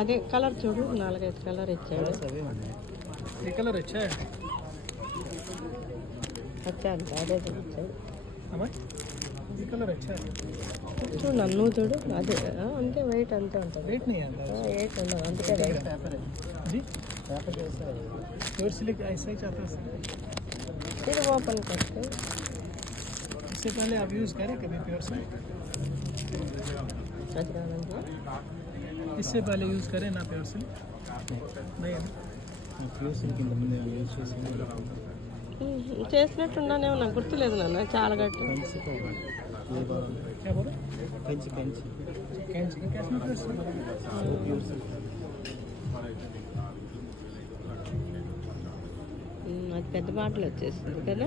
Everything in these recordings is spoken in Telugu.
అదే కలర్ చూడు 4-5 కలర్ ఇచ్చాడు ये कलर अच्छा है अच्छा అదే ఇచ్చాడు ये कलर अच्छा है చూడు నన్ను చూడు అదే అంతే వెయిట్ అంతే ఉంటుంది वेट नहीं आता వెయిట్ ఉండదు అందుకే వెయిట్ जी प्योर सिल्क ऐसा ही चाहता है ఇది ఓపెన్ करते इससे पहले आप यूज़ करें कभी प्योर सिल्क इससे पहले यूज़ करें ना प्योर सिल्क नहीं प्योर सिल्क यूज़ చేసినట్టున్నానేమో నాకు గుర్తులేదు నాన్న చాలా గట్టి क्या बोला कैंची कैंची कैंची का कैसे प्योर सिल्क అది పెద్ద బాటలు వచ్చేసింది కదా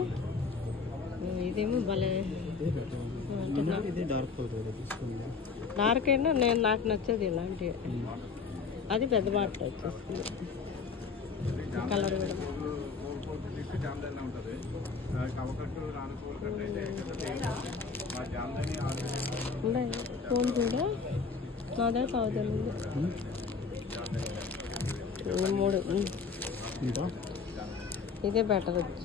ఇదేమో భలే డార్క్ అయినా నాకు నచ్చేది ఇలాంటివి అది పెద్ద బాటలు వచ్చేసింది కలర్ కూడా ఫోన్ కూడా నా దగ్గర కావద్దండి 3 ఇదే బెటర్ వచ్చి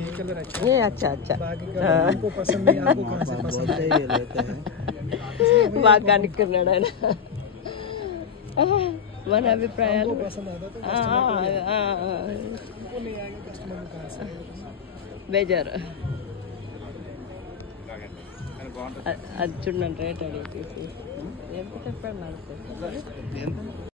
ये कलर अच्छा ये अच्छा अच्छा बाकी कलर आपको पसंद नहीं आपको कहाँ से पसंद है ये लेते हैं బాగా కనుక్కున్నాడు ఆయన మన అభిప్రాయాలు पसंद आता तो वो नहीं आएगा कस्टमर को कहाँ से బేజారు అది చూడండి రేట్ అడిగి ఎంత చెప్పాడు నాకు